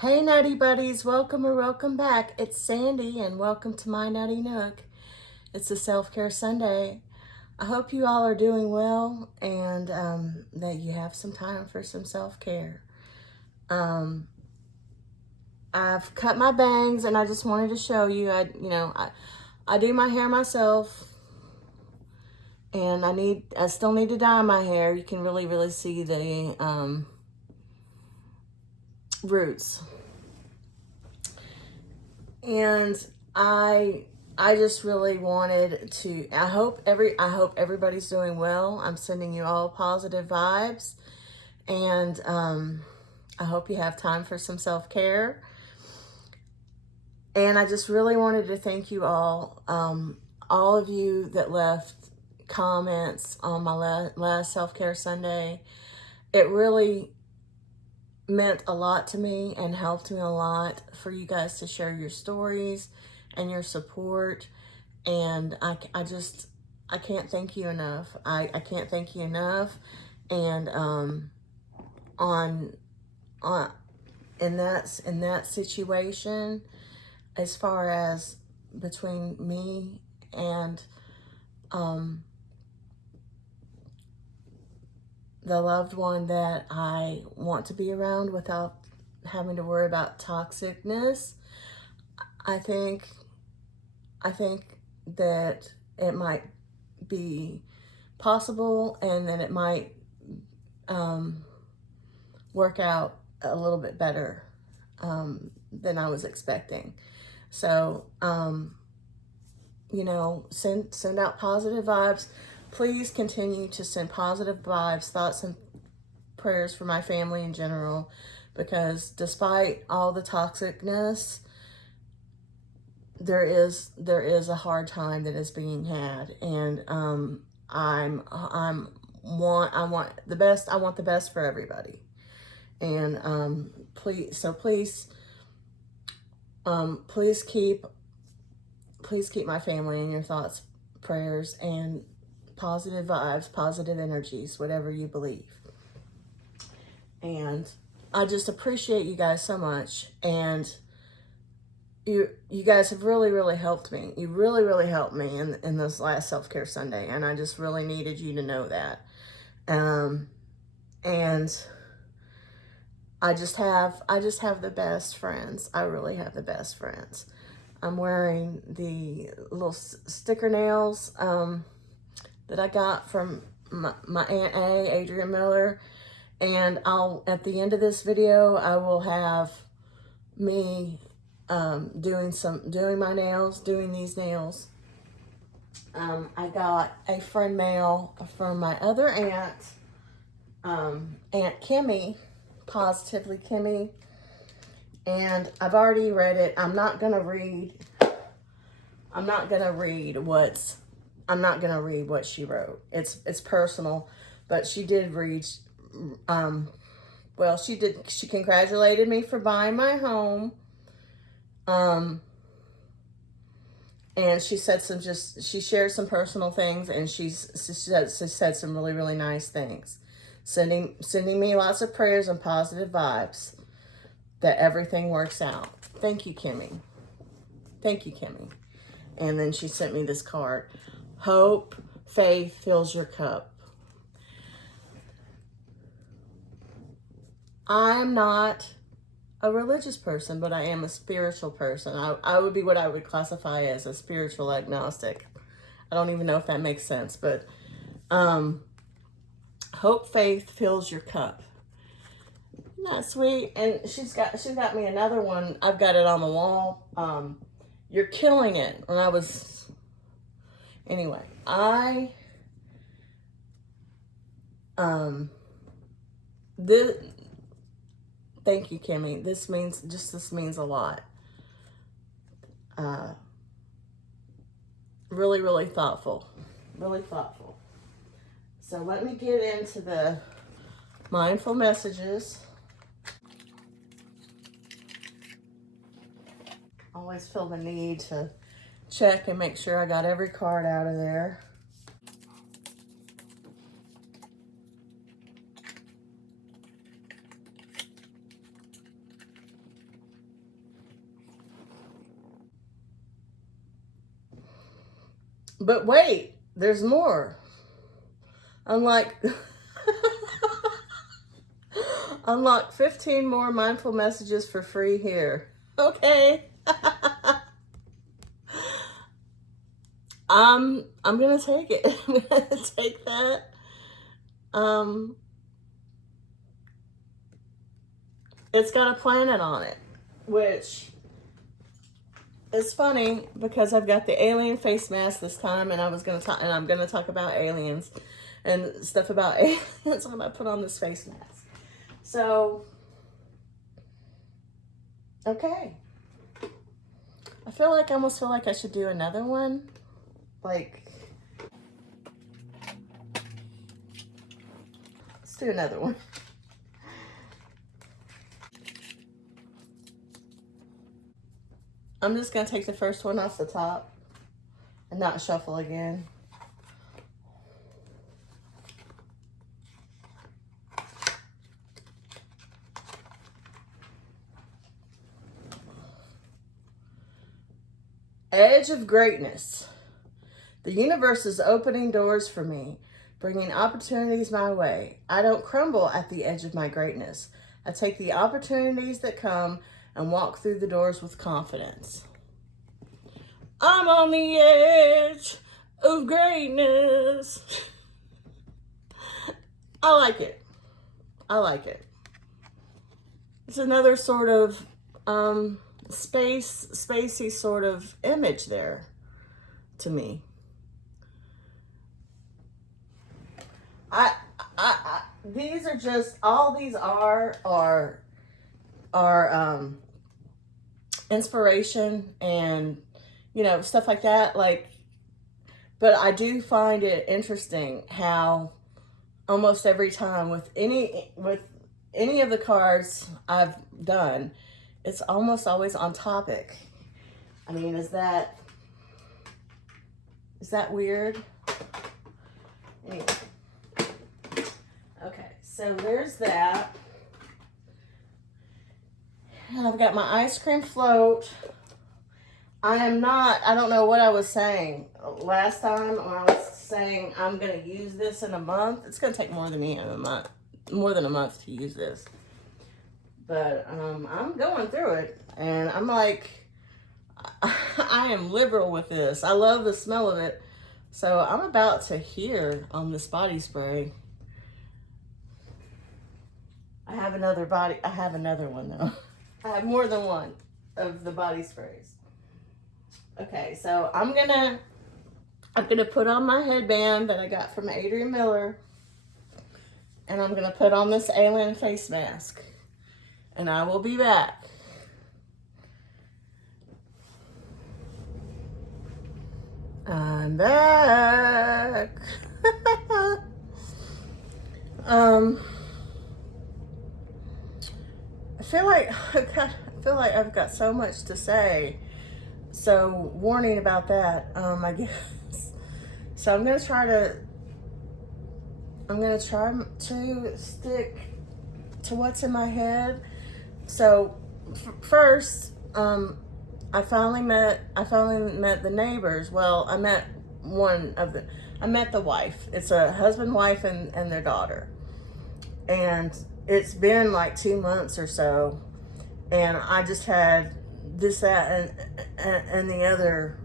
Hey Nutty Buddies, welcome or welcome back. It's Sandy and welcome to my Nutty Nook. It's a self-care Sunday. I hope you all are doing well and that you have some time for some self-care. I've cut my bangs and I just wanted to show you, I do my hair myself and I still need to dye my hair. You can really see the roots. And I just really wanted to, I hope everybody's doing well. I'm sending you all positive vibes, and I hope you have time for some self-care. And I just really wanted to thank you all of you that left comments on my last self-care Sunday. It really meant a lot to me and helped me a lot for you guys to share your stories and your support. And I can't thank you enough. I can't thank you enough. And in that situation, as far as between me and the loved one that I want to be around without having to worry about toxicness, I think that it might be possible, and then it might work out a little bit better than I was expecting. So, send out positive vibes. Please continue to send positive vibes, thoughts, and prayers for my family in general, because despite all the toxicness, there is a hard time that is being had, and I want the best. I want the best for everybody, and please keep my family in your thoughts, prayers, and positive vibes, positive energies, whatever you believe. And I just appreciate you guys so much, and you guys have really helped me. You really helped me in this last self-care Sunday, and I just really needed you to know that. And I just have the best friends. I really have the best friends. I'm wearing the little sticker nails that I got from my Aunt A, Adrian Miller. And at the end of this video, I will have me doing my nails, doing these nails. I got a friend mail from my other aunt, Aunt Kimmy, Positively Kimmy, and I've already read it. I'm not gonna read what she wrote. It's personal, but she did read. Well, she congratulated me for buying my home. And she said she shared some personal things, and she said some really nice things. Sending me lots of prayers and positive vibes that everything works out. Thank you, Kimmy. Thank you, Kimmy. And then she sent me this card. Hope, faith fills your cup. I'm not a religious person, but I am a spiritual person. I would be what I would classify as a spiritual agnostic. I don't even know if that makes sense, but hope, faith fills your cup. Isn't that sweet? And she's got me another one. I've got it on the wall. You're killing it. Anyway, thank you, Kimmy. This means a lot. Really thoughtful. Really thoughtful. So let me get into the mindful messages. I always feel the need to check and make sure I got every card out of there. But wait, there's more. Unlike unlock 15 more mindful messages for free here. Okay. I'm gonna take it. I'm gonna take that. It's got a planet on it, which is funny because I've got the alien face mask this time, and I'm gonna talk about aliens and stuff about aliens when I put on this face mask. So, okay. I almost feel like I should do another one. Like, let's do another one. I'm just gonna take the first one off the top and not shuffle again. Edge of greatness. The universe is opening doors for me, bringing opportunities my way. I don't crumble at the edge of my greatness. I take the opportunities that come and walk through the doors with confidence. I'm on the edge of greatness. I like it. I like it. It's another sort of spacey sort of image there to me. These are just, all these are inspiration and, you know, stuff like that. Like, but I do find it interesting how almost every time with any of the cards I've done, it's almost always on topic. I mean, is that weird? Anyway. Okay, so there's that. And I've got my ice cream float. I don't know what I was saying last time when I was saying I'm going to use this in a month. It's going to take more than a month to use this. But I'm going through it, and I'm like, I am liberal with this. I love the smell of it. So I'm about to hear on this body spray. I have another one though. I have more than one of the body sprays. Okay, so I'm gonna put on my headband that I got from Adrian Miller, and I'm gonna put on this alien face mask, and I will be back. I'm back. I feel like I've got so much to say. So warning about that, I guess. So I'm gonna try to stick to what's in my head. So first, I finally met the neighbors. Well, I met the wife. It's a husband, wife, and their daughter. And it's been like 2 months or so, and I just had this, that, and the other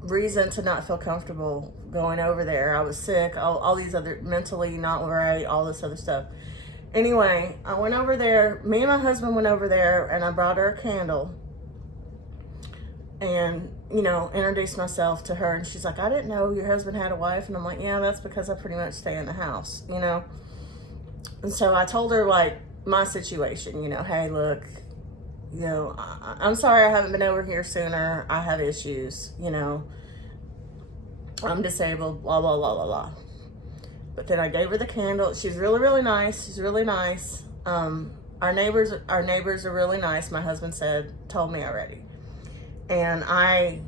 reason to not feel comfortable going over there. I was sick, all these other, mentally not right, all this other stuff. Anyway, I went over there, me and my husband went over there, and I brought her a candle and, you know, introduced myself to her, and she's like, I didn't know your husband had a wife. And I'm like, yeah, that's because I pretty much stay in the house, you know. And so I told her, like, my situation, you know, hey, look, you know, I'm sorry I haven't been over here sooner. I have issues, you know. I'm disabled, blah, blah, blah, blah, blah. But then I gave her the candle. She's really, really nice. She's really nice. Our neighbors are really nice. My husband told me already. And I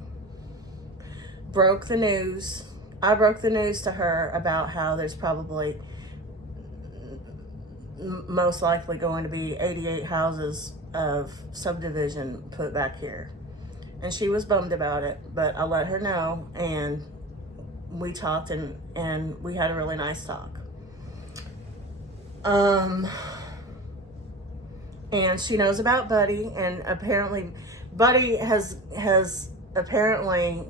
broke the news. I broke the news to her about how there's probably most likely going to be 88 houses of subdivision put back here. and she was bummed about it, but I let her know, and we talked, and we had a really nice talk. And she knows about Buddy, and apparently Buddy has apparently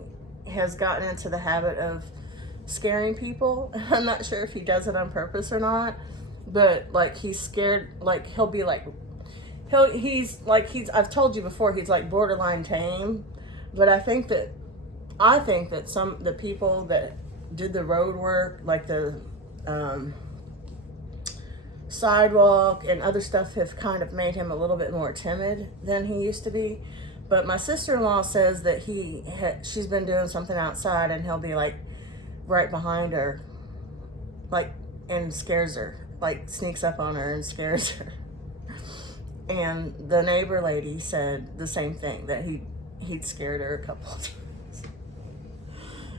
gotten into the habit of scaring people. I'm not sure if he does it on purpose or not, but like he's scared, like he'll be like, I've told you before, he's like borderline tame. But I think that the people that did the road work, like the sidewalk and other stuff, have kind of made him a little bit more timid than he used to be. But my sister-in-law says that she's been doing something outside, and he'll be like right behind her, like, and scares her, like sneaks up on her and scares her. And the neighbor lady said the same thing, that he'd scared her a couple of times.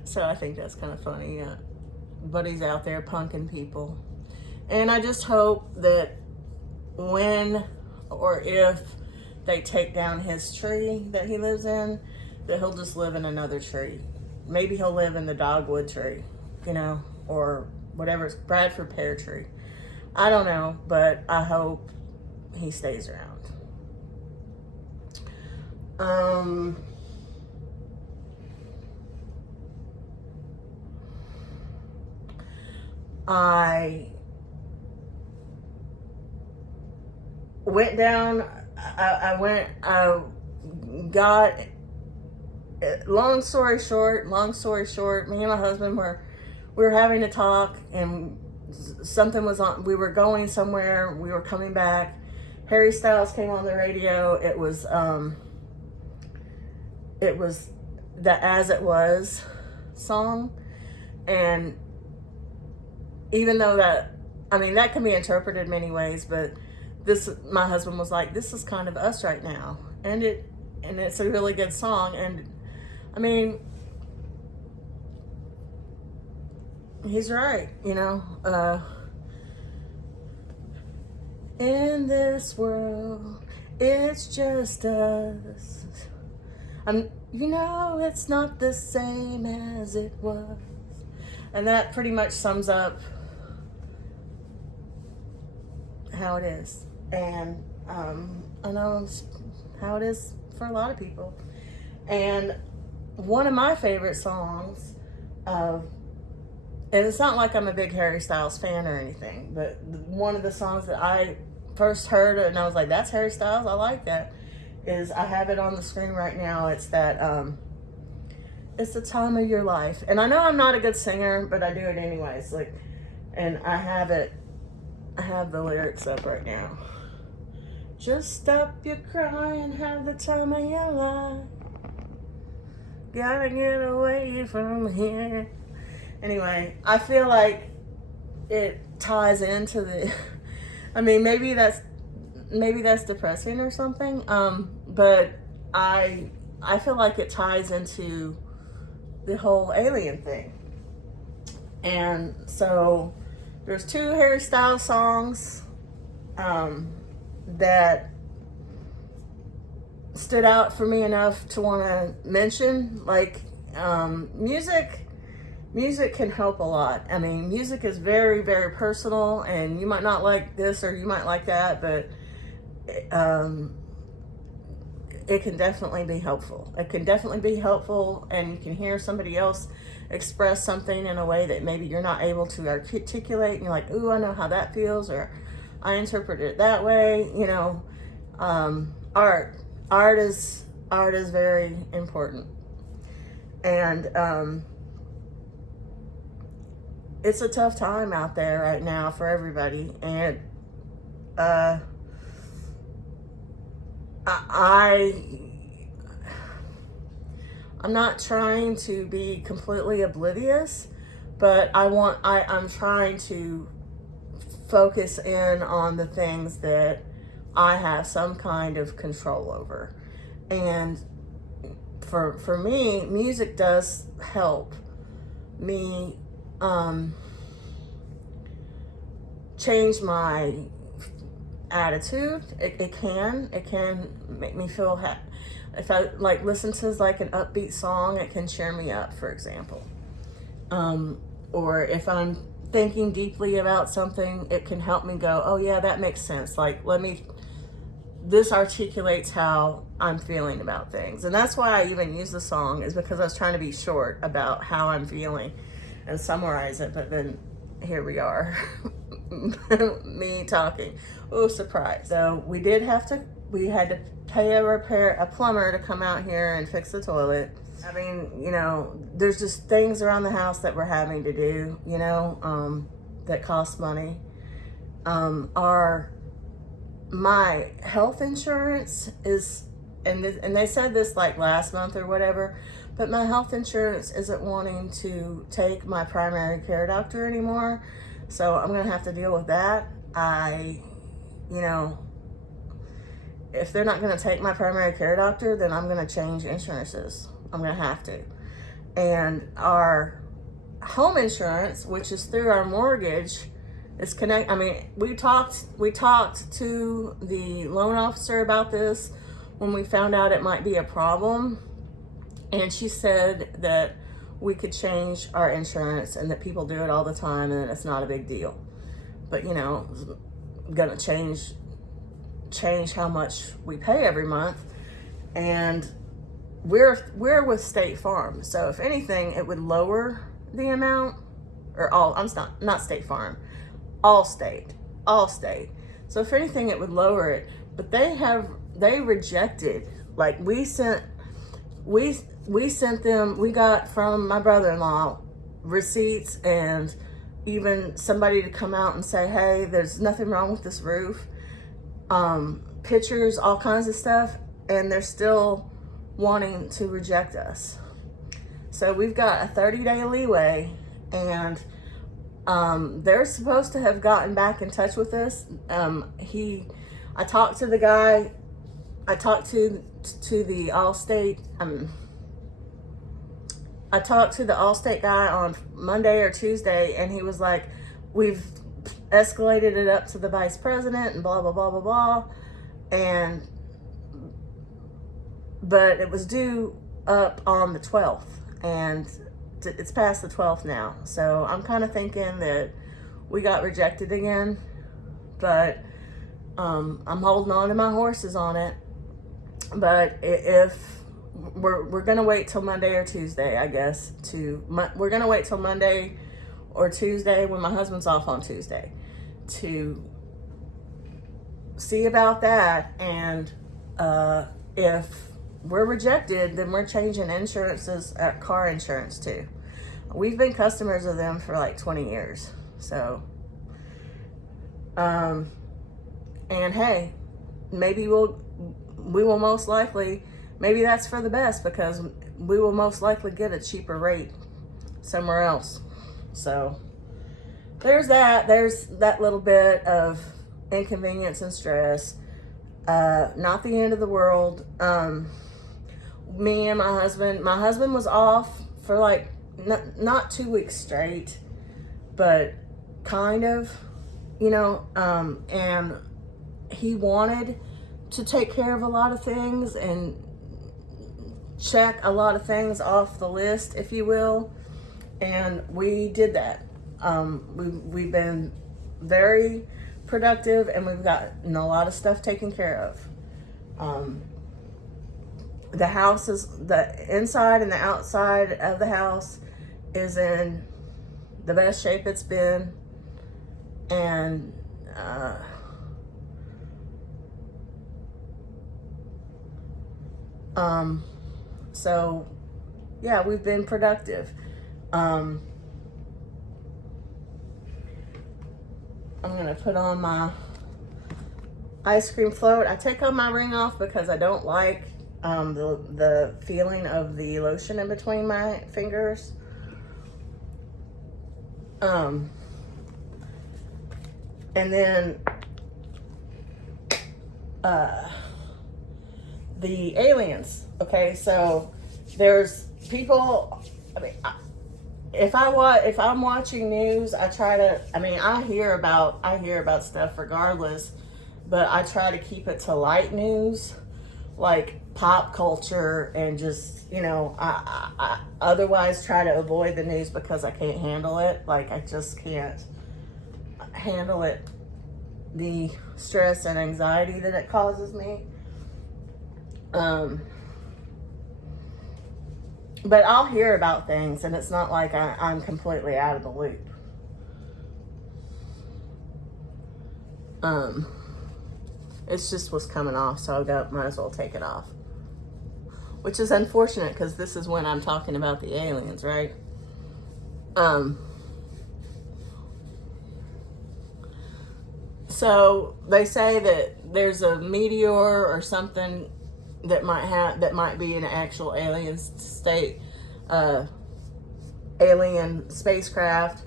So I think that's kind of funny. Buddy's out there punking people. And I just hope that when or if they take down his tree that he lives in, that he'll just live in another tree. Maybe he'll live in the dogwood tree, or whatever, Bradford pear tree. I don't know, but I hope he stays around. I went down, I got, long story short, me and my husband we were having a talk, and something was on, we were going somewhere, we were coming back, Harry Styles came on the radio. It was the As It Was song. And even though that can be interpreted many ways, but my husband was like, this is kind of us right now. And it's a really good song. And I mean, he's right, in this world, it's just us. It's not the same as it was. And that pretty much sums up how it is. And I know how it is for a lot of people. And one of my favorite songs, and it's not like I'm a big Harry Styles fan or anything, but one of the songs that I first heard and I was like, that's Harry Styles, I like that, is, I have it on the screen right now. It's that, it's The Time of Your Life. And I know I'm not a good singer, but I do it anyways. And I have the lyrics up right now. Just stop your crying, have the time of your life. Gotta get away from here. Anyway, I feel like it ties into the, maybe that's depressing or something. But I feel like it ties into the whole alien thing. And so there's 2 Harry Styles songs that stood out for me enough to want to mention. Like, music can help a lot. Music is very, very personal, and you might not like this or you might like that, but it can definitely be helpful. It can definitely be helpful, and you can hear somebody else express something in a way that maybe you're not able to articulate, and you're like, ooh, I know how that feels, or I interpret it that way. Art is very important. And it's a tough time out there right now for everybody. And I'm not trying to be completely oblivious, but I'm trying to focus in on the things that I have some kind of control over. And for me, music does help me change my attitude. It can make me feel If I like listen to like an upbeat song, it can cheer me up, for example. Or if I'm thinking deeply about something, it can help me go, oh yeah, that makes sense. Like, this articulates how I'm feeling about things. And that's why I even use the song, is because I was trying to be short about how I'm feeling and summarize it. But then here we are, me talking. Oh, surprise. So we had to pay a plumber to come out here and fix the toilet. I mean, you know, there's just things around the house that we're having to do, you know, that cost money. My health insurance is, and they said this like last month or whatever, but my health insurance isn't wanting to take my primary care doctor anymore. So I'm going to have to deal with that. You know, if they're not going to take my primary care doctor, then I'm going to change insurances. I'm going to have to. And our home insurance, which is through our mortgage, is I mean, we talked to the loan officer about this when we found out it might be a problem. And she said that we could change our insurance and that people do it all the time and that it's not a big deal. But, you know, gonna change how much we pay every month. And we're with State Farm. So if anything, it would lower the amount, or not State Farm, Allstate. So if anything, it would lower it. But they rejected, like we sent them, we got from my brother-in-law receipts and even somebody to come out and say, hey, there's nothing wrong with this roof. Pictures, all kinds of stuff, and they're still wanting to reject us. So we've got a 30-day leeway, and they're supposed to have gotten back in touch with us. I talked to the guy, I talked to the Allstate, I talked to the Allstate guy on Monday or Tuesday, and he was like, we've escalated it up to the vice president and blah, blah, blah, blah, blah. But it was due up on the 12th, and it's past the 12th now. So I'm kind of thinking that we got rejected again, but I'm holding on to my horses on it. But if we're gonna wait till Monday or Tuesday, I guess, we're gonna wait till Monday or Tuesday when my husband's off on Tuesday to see about that. And if we're rejected, then we're changing insurances, car insurance too. We've been customers of them for like 20 years. So, and hey, maybe we will most likely, maybe that's for the best, because we will most likely get a cheaper rate somewhere else. So there's that little bit of inconvenience and stress. Not the end of the world. Me and my husband was off for like not 2 weeks straight, but kind of, you know, and he wanted to take care of a lot of things and check a lot of things off the list, if you will. And we did that. We've been very productive, and we've gotten a lot of stuff taken care of. The house the inside and the outside of the house is in the best shape it's been. And so yeah, we've been productive. I'm gonna put on my ice cream float. I take my ring off because I don't like the feeling of the lotion in between my fingers. And then the aliens. Okay, so there's people. I mean, if I'm watching news, I try to. I mean, I hear about stuff regardless, but I try to keep it to light news. like pop culture and just, you know, I otherwise try to avoid the news because I can't handle it. Like, I just can't handle it, the stress and anxiety that it causes me. But I'll hear about things, and it's not like I'm completely out of the loop. It's just what's coming off, so might as well take it off. Which is unfortunate, because this is when I'm talking about the aliens, right? So they say that there's a meteor or something that might be an actual alien state, alien spacecraft.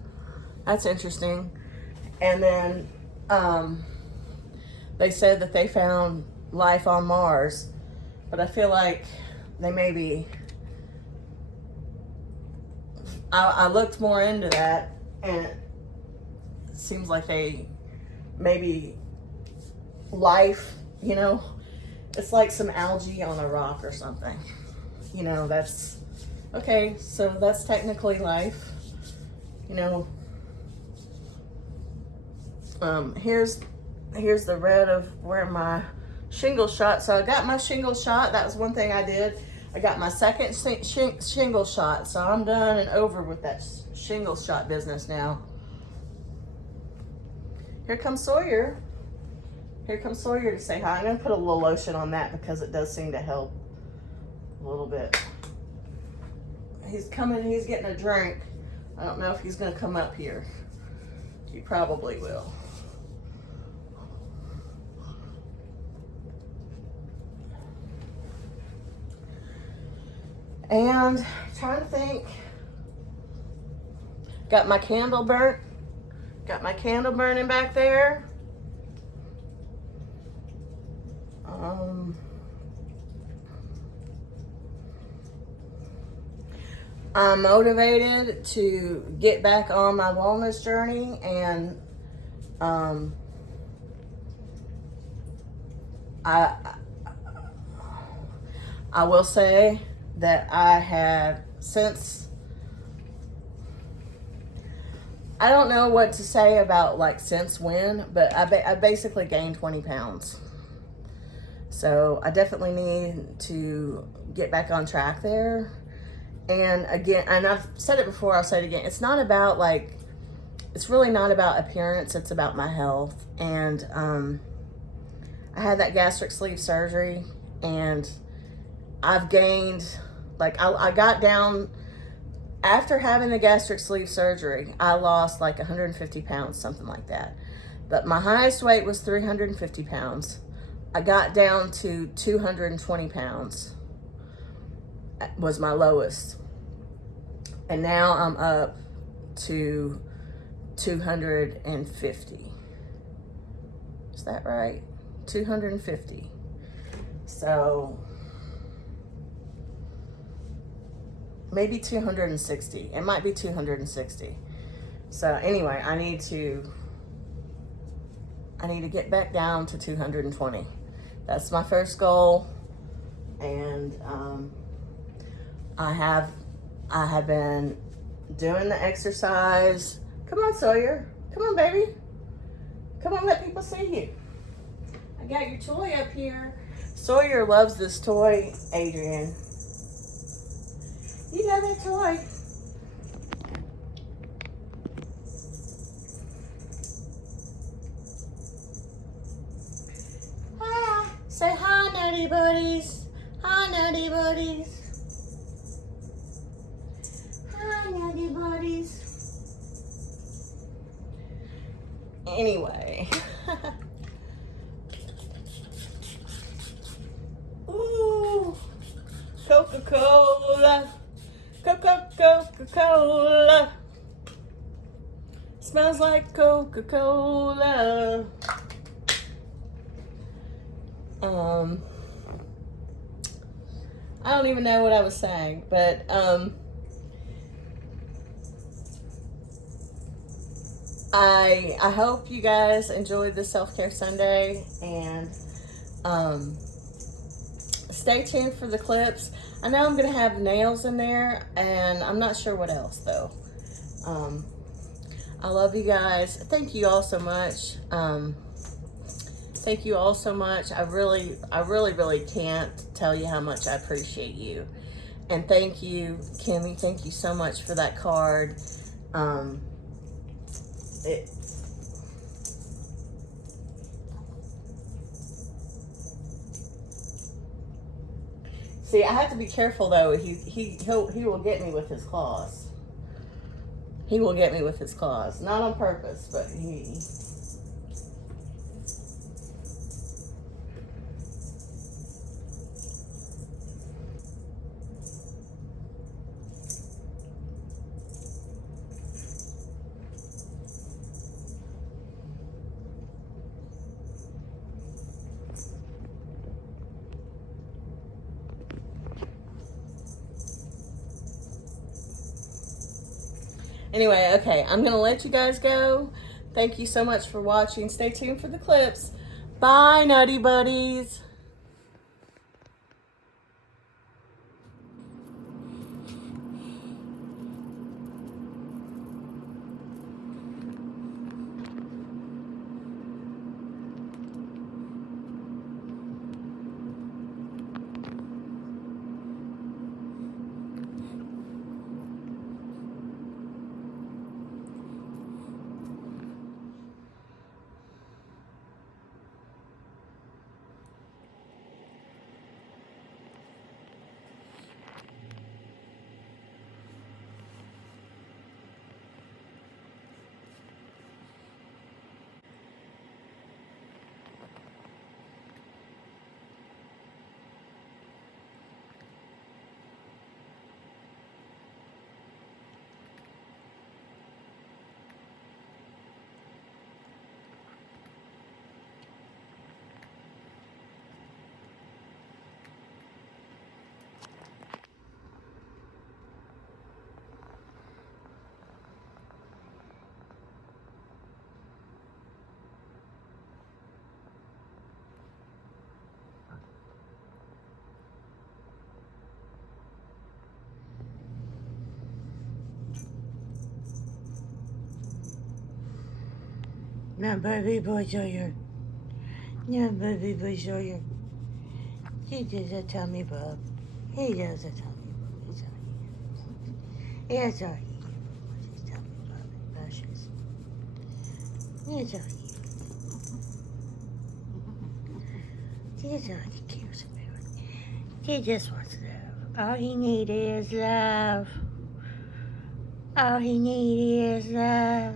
That's interesting. And then they said that they found life on Mars, but I feel like they maybe. I looked more into that, and it seems like they maybe life, you know, it's like some algae on a rock or something. You know, that's okay. So that's technically life. You know, here's the red of where my shingle shot. So I got my shingle shot. That was one thing I did. I got my second shingle shot. So I'm done and over with that shingle shot business now. Here comes Sawyer. Here comes Sawyer to say hi. I'm going to put a little lotion on that because it does seem to help a little bit. He's coming. He's getting a drink. I don't know if he's going to come up here. He probably will. And I'm trying to think. Got my candle burnt. Got my candle burning back there. I'm motivated to get back on my wellness journey, and I will say that I have since, I don't know what to say about like since when, but I basically gained 20 pounds. So I definitely need to get back on track there. And again, and I've said it before, I'll say it again. It's not about like, it's really not about appearance. It's about my health. And I had that gastric sleeve surgery, and I've gained, like I got down, after having the gastric sleeve surgery, I lost like 150 pounds, something like that. But my highest weight was 350 pounds. I got down to 220 pounds, was my lowest. And now I'm up to 250. Is that right? 250. So maybe 260. It might be 260. So anyway, I need to get back down to 220. That's my first goal. And I have been doing the exercise. Come on, Sawyer. Come on, baby. Come on, let people see you. I got your toy up here. Sawyer loves this toy, Adrian. You got that toy. Hi. Say hi, nutty buddies. Hi, nutty buddies. Hi, nutty buddies. Anyway. Ooh. Coca-Cola. Coca-Cola. Smells like Coca-Cola. I don't even know what I was saying, but I hope you guys enjoyed the Self-Care Sunday, and stay tuned for the clips. I know I'm gonna have nails in there, and I'm not sure what else though. I love you guys. Thank you all so much. Thank you all so much. I really can't tell you how much I appreciate you. And thank you, Kimmy. Thank you so much for that card. It, see, I have to be careful though. He will get me with his claws. He will get me with his claws, not on purpose, but he. Anyway, okay, I'm going to let you guys go. Thank you so much for watching. Stay tuned for the clips. Bye, Nutty Buddies. Now, baby boy Sawyer. Now, baby boy Sawyer. He does a tummy bug. He does a tummy bug. It's all he is. His tummy bug brushes. It's all he is. It's all he cares about. He just wants love. All he needs is love. All he needs is love.